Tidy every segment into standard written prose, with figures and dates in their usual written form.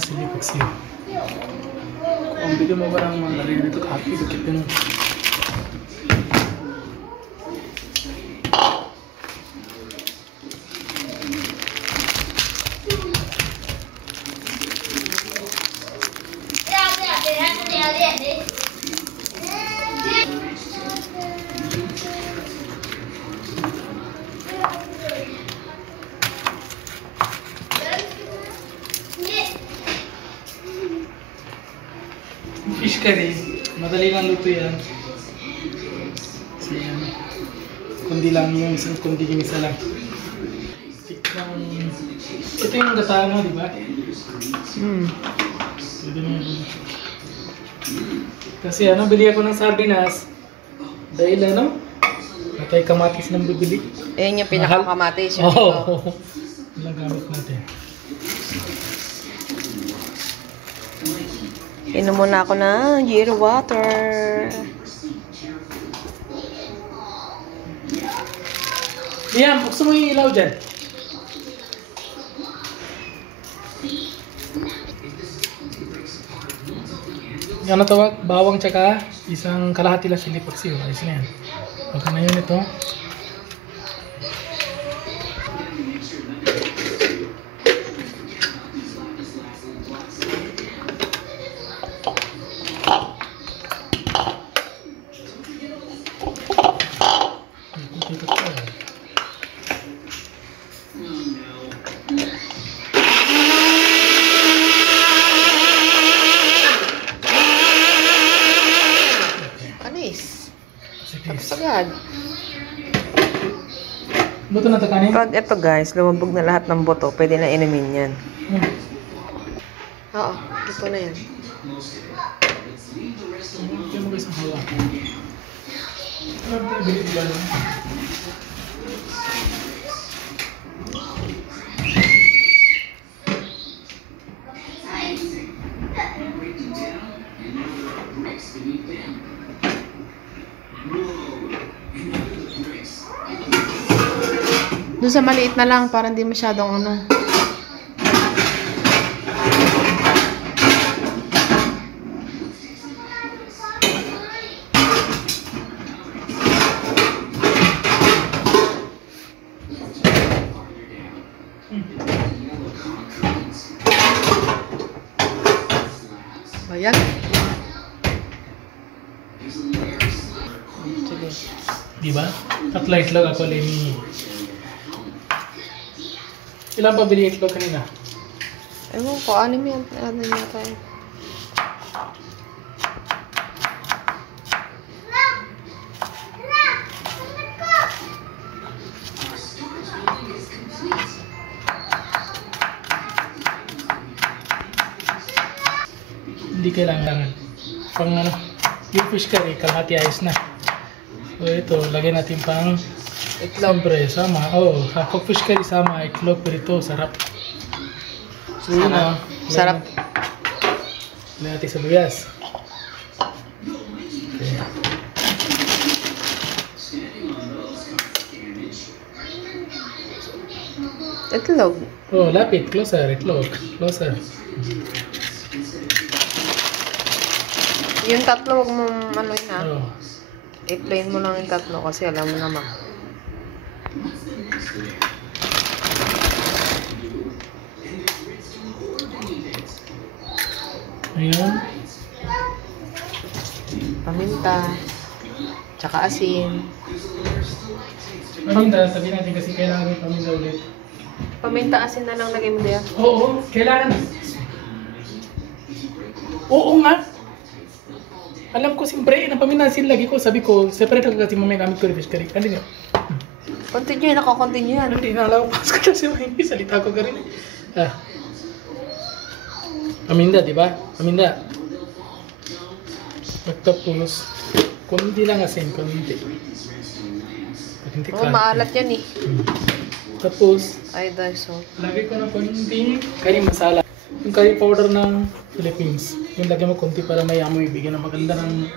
sili paksiw. Kung bigyan mo barang mga lari dito, kapi, dikit yun. Fish curry, madali lang luto yan. Kasi yan, kundi lang yung isang kundi ginisa lang. Ito yung gata mo, di ba? Pwede mo yun. Kasi ano, bili ako ng sardinas. Dahil ano, natay kamatis ng bibili. Ayan yung pinakakamatis. Oo. Ilang gamit natin. Inom muna ako ng zero water. Yan, buksan mo yung ilaw dyan. Yan na tawag, bawang tsaka isang kalahati lang sili paksiw. Ayos na yan. Okay na yun ito. Tapos agad. Buto na ito kanin? Pag ito guys, lumabog na lahat ng buto, pwede na inumin yan. Oo, buto na yan. Kaya mo guys ang hawa. Ano bilib ba lang? Doon sa maliit na lang, para hindi masyadong ano. Bayan. Sige. Diba? Tatlo itlog ako lini. Ilan pa bili itlog kanina? Ewan ko, anim yan. Ano niya tayo? Hindi kailangan. Pang ano, yung fish curry, kalahati ayos na. So ito, lagyan natin pang itlog. Siyempre, sama. Oo, pag fish curry sama, itlog, perito, sarap. So yun na. Sarap. Lagyan natin sa buyas. Okay. Itlog. Oh, lapit. Closer. Itlog. Closer. Yung tatlo, huwag mong ano yun ha. Oh. I-plain mo lang yung tatlo kasi alam mo naman. Ayan. Paminta. Tsaka asin. Paminta, sabihin natin kasi kailangan may paminta ulit. Paminta asin na lang lagay mo diyan. Oo, kailangan. Oo nga. Alam ko siyempre, na paminta asin lagi ko. Sabi ko, separate ako kasi mamaya gamit ko rin fish curry. Hindi nyo. Continue, nakakontinue yan. Hindi na alam ko. Pas ko kasi hindi salita ko ka rin. Ah. Paminda, di ba? Paminda. Pagtapos, kundi lang asin, kundi. Oo, maalat yan eh. Tapos, Ay, dahil so. lagay ko ng konting curry masala. Yung curry powder ng Philippines. Yung lagay mo konti para may amoy. Bigyan ng maganda ng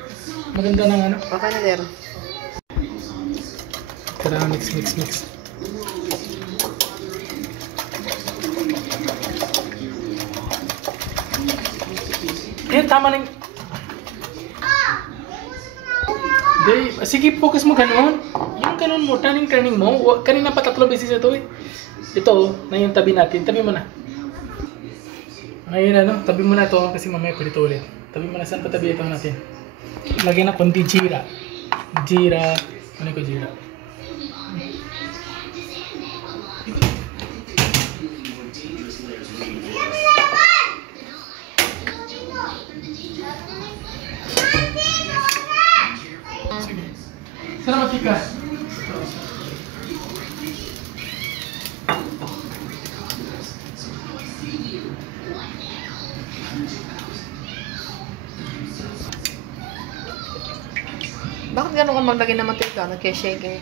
ano. Okay na der. Kailangan mix. Ayan, tama lang. Di, sige, focus mo ganun. Yung ganun mo, turning mo. Kanina pa 3 beses ito eh. Ito, na yung tabi natin. Tabi mo na. Ngayon ano, tabi mo na ito kasi mamaya ko dito ulit. Tabi mo na, saan pa tabi ito natin? Lagyan na kundi jira. Jira. Ano ko jira? Sige. Sana matika. Bakit gano'n ka maglagay ng mantika? Nagka-shaking.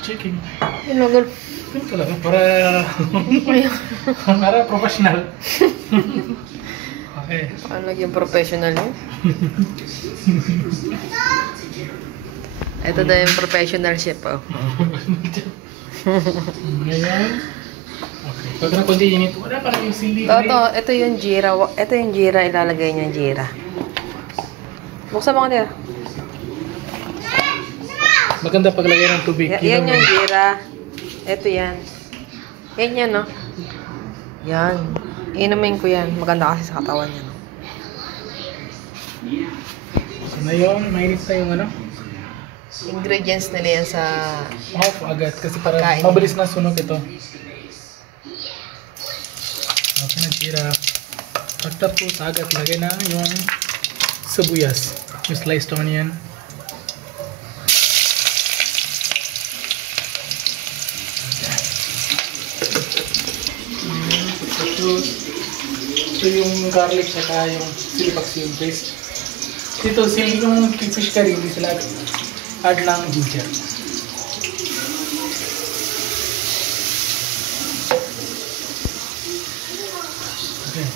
Checking. Yun lang, girl. Yun talaga, para professional. Okay. Paano naging professional yun? Ito na yung professional chef, oh. Ngayon. Okay. Pag na kundi init, wala pa yung sili. Ito yung jira. Ito yung jira, ilalagay niya yung jira. Buksan mo kanila. Maganda paglagay ng tubig. Yan yung jira. Ito yan. Yan yan, no? Yan. Inumin ko yan. Maganda kasi sa katawan niya, no? So na yun, mainit na yung ano? Ingredients nila yan sa... Off agad kasi para Kain. mabilis na sunog ito. Okay na tira. Pagtapos agad lagay na yung sibuyas. Yung sliced onion. Tapos ito yung garlic saka yung chili paksiw paste. Dito yung fish curry hindi sila add ng ginger. Okay.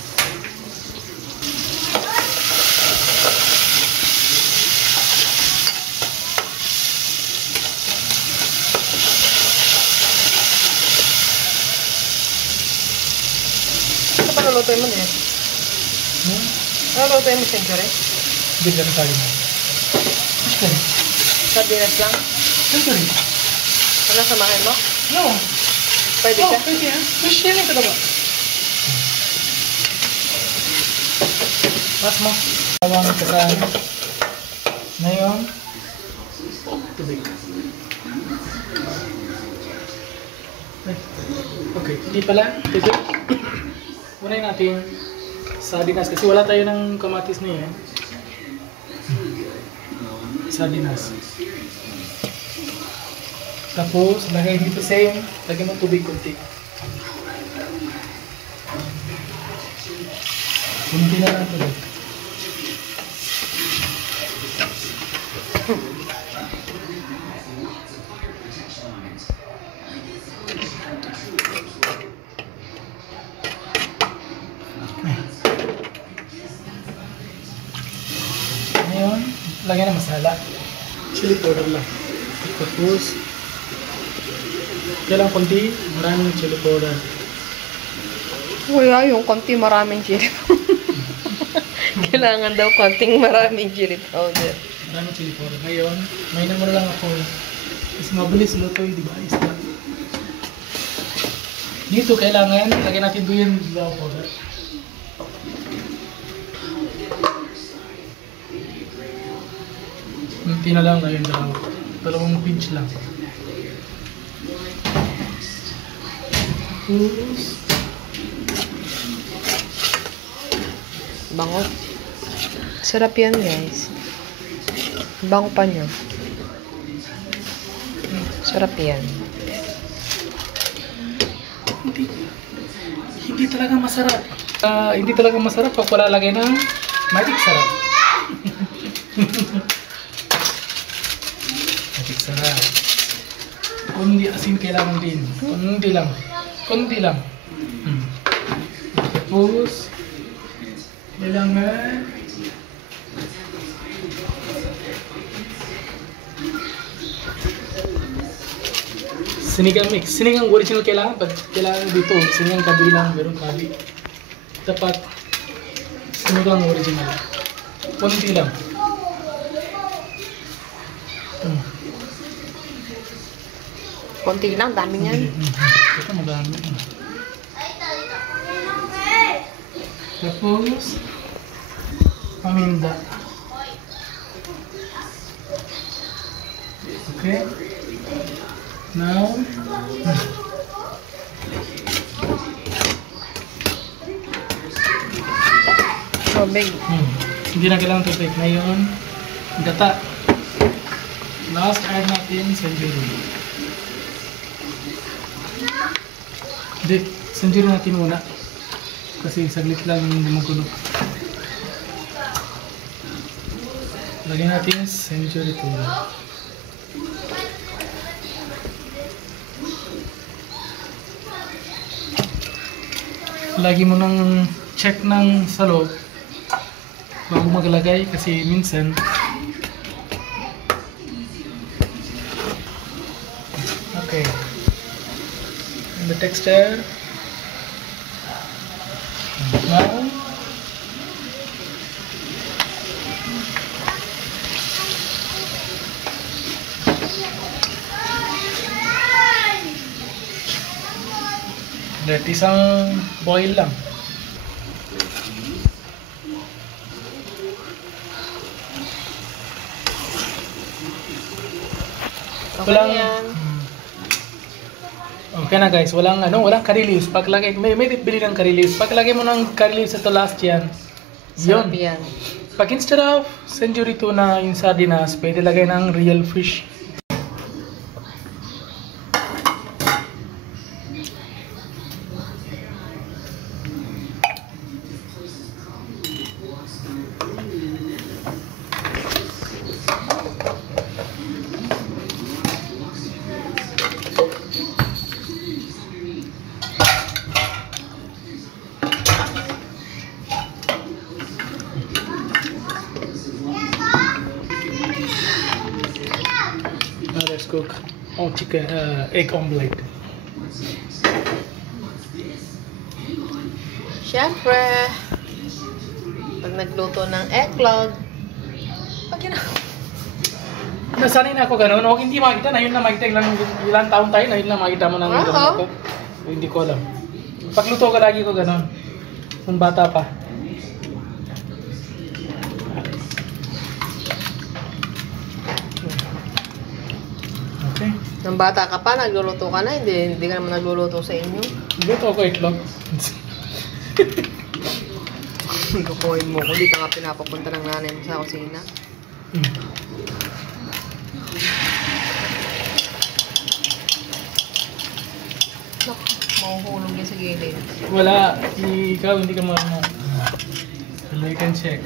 Ano pa nalutoy mo niya? Ano nalutoy mo siya, Jure? Ginger na tayo na. Fish curry. Sardinas lang? Fish curry. Ano samahin mo? No. Pwede Oh, ka? pwede yan. Fish yan ito ba? Mas mo. Tawang kasama. Ngayon. Tubig. Okay. Hindi pala. Tubig. Unahin natin sardinas kasi wala tayo ng kamatis na yan. Sardinas. Tapos, lagay dito same. Lagyan mo tubig kunti. Kunti na lang tubig. Ngayon, lagyan ng masala. Chili powder lang. Tapos, kailangan kunti, maraming chili powder. Kuya, yung konti maraming chili powder. Kailangan daw konting maraming chili powder. Maraming chili powder. Ngayon, mainam mo na lang ako. Mas mabilis luto di ba? Isda. Dito kailangan, lagyan natin doon yung dilaw powder. Kunti na lang lagyan dalawa. 2 pinch lang. Tapos, Bango. Sarap yan, guys. Bango pa nyo. Sarap yan. hindi talaga masarap. Hindi talaga masarap pag wala lagay ng magic sarap. Magic sarap. Kundi asin kailangan din. Kundi lang. Kundi lang. Tapos, kailangan sinigang mix. Sinigang original kailangan. Pag kailangan dito, sinigang kabilang, meron kabi. Dapat Sinigang original. Kunti lang. Konti lang, dami niyan. Ito madami. Tapos, paminda. Okay. Now, Tubig. hindi na kailangan tubig. Ngayon, gata. Last add natin sanjuro. Hindi, sanjuro natin muna. Kasi saglit lang gumugulo. Lagyan natin sanjuro ito. Lagi mo nang check ng sa loob bago maglagay kasi minsan okay. And the texture now that isang boil lang. Okay Walang, yan. Okay na guys, walang curry leaves. Paglagay, may bili ng curry leaves. Paglagay mo ng curry leaves ito last yan. Sarap Yun. yan. Pag instead of century tuna yung sardinas, pwede lagay ng real fish. Now let's cook chicken, egg omelette. Siyempre, pag nagluto ng eggplant, pag Nasanay na ako ganun. Huwag hindi makita na yun na makita. Ilang taon tayo na yun na makita mo ng Oo. ganun ako. Hindi ko alam. Pagluto ko lagi ko ganun. Kung bata pa. Okay. Nung bata ka pa, nagluluto ka na, hindi ka naman nagluluto sa inyo. Luto ko itlog. Kukuhin mo ko, di ka nga pinapapunta ng nanay mo sa kusina. Naku, mahuhulog yan sa gilid. Wala. Ikaw hindi ka marunong. So you can check.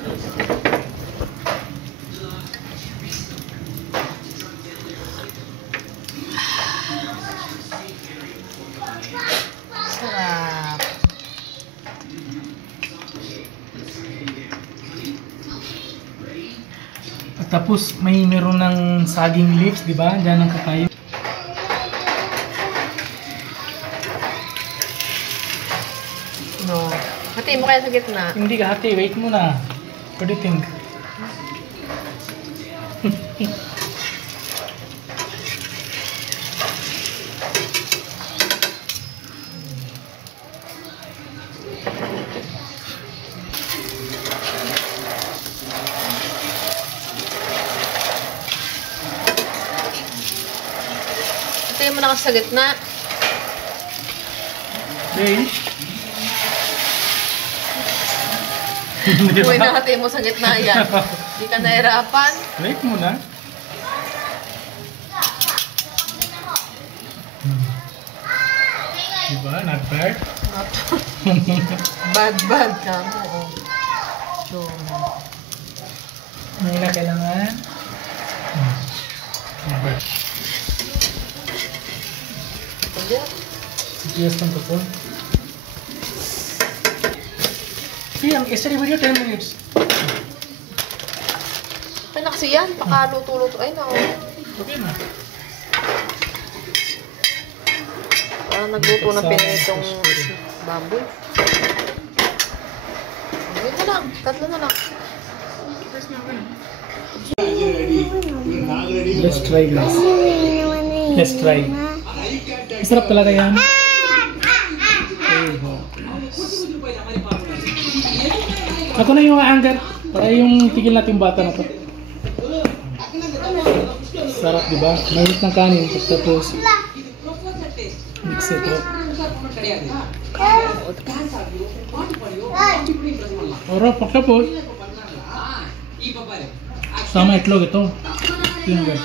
Sarap. At tapos may meron ng saging leaves, di ba? Diyan ang kakayo. No. Hati mo kaya sa gitna. Hindi ka hati, wait muna. What do you think? Hati mo na kasi sa gitna. Okay. Kung hinahati mo sa gitna yan, di ka nahirapan. Wait muna. Diba? Not bad. Bad ka mo, oh. So, May na kailangan. Okay. pwede. Sibuyas ng tuto. Yan, yesterday video 10 minutes. Ay, na kasi yan. Pakaluto-luto. Ay, nako. Okay na. Parang nagluto ng pinitong baboy. Ayun na lang. Tatlo na lang. Let's try guys. Let's try. Masarap talaga yan. Ako na yung anger. Para yung tigil natin bata na to. Sarap diba? Mainit ng kanin. Tapos mix ito. Ora, pagkapos sama itlog ito. Yun guys.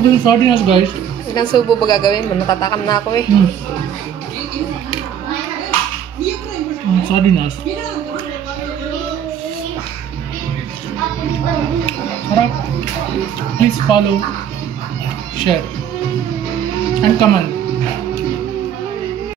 Ito yung sardinas guys. Ilang subo ba gagawin mo? Natatakam na ako eh. Sardinas. Sarap. Please follow, share, and comment.